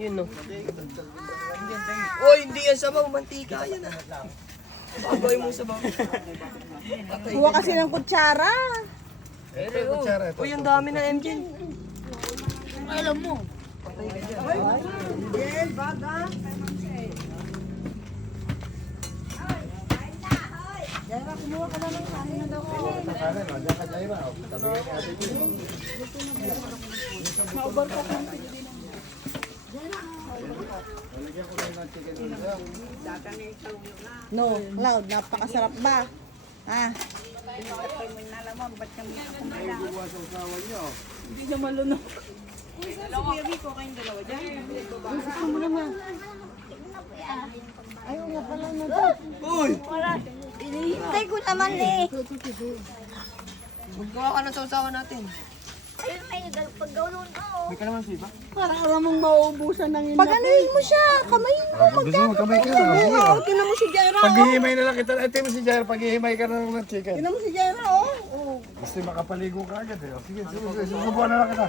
Yun no. Oy, hindi yan sabaw. Mantika yan ah. Bagay mo sabaw. Kuha kasi ng kutsara. Uy, ang dami na MJ. Alam mo. Yan, baga. Jaya, kumuha ka na ng kanin na daw. Maubarkot ng No, Cloud, napakasarap ba? Ha? Hindi na malunok. Gusto mo naman. Ayaw nga pala na to. Uy! Hinihintay ko naman eh. Maggawa ka ng sausawan natin. Ayun may paggawin ko. May kalamansi ba? Para alam mong mauubusan ng ina. Paganuhin mo siya. Kamayin mo. Gusto mo, kamay ka. Oo, tinan mo si Jaira. Paghihimay na lang kita. Ito mo si Jair, paghihimay ka na lang ng chicken. Tinan mo si Jaira, oh. Gusto yung makapaligo ka agad eh. Sige, susubuan na lang kita.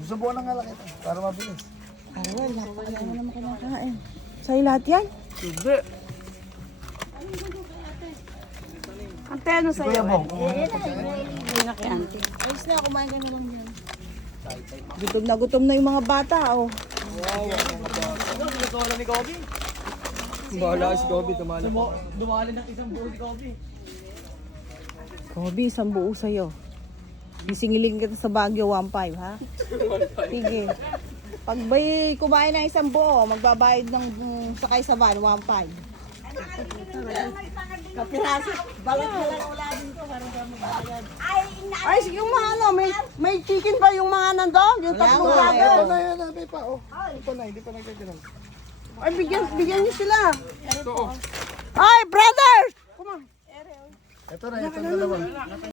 Susubuan na nga lang kita. Para mabilis. Ay, wala pa naman kinakain. Sa'yo lahat yan? Hindi. Ante, ano sa'yo? Kuya Bong, Ayos na, kumain ka na lang yan. Gutom na yung mga bata, oh. Gusto ko na ni Kobe. Bahala si Kobe, tumali. Dumali ng isang buo si Kobe. Kobe, isang buo sa'yo. Isingiling kita sa Baguio 1.5, ha? Sige. Pag ba'y kumain ng isang buo, magbabayad ng sakay sa van, 1.5. Kapiraso, bakit wala dito? Ay, sige mga ano, may chicken ba yung mga nandun? Yung tatlong ito bago. na yan, may pa. Oh. Ito na, hindi pa nagkaganon. Ay, bigyan niyo sila. Ay, brothers! Come on. Ito na, ito na.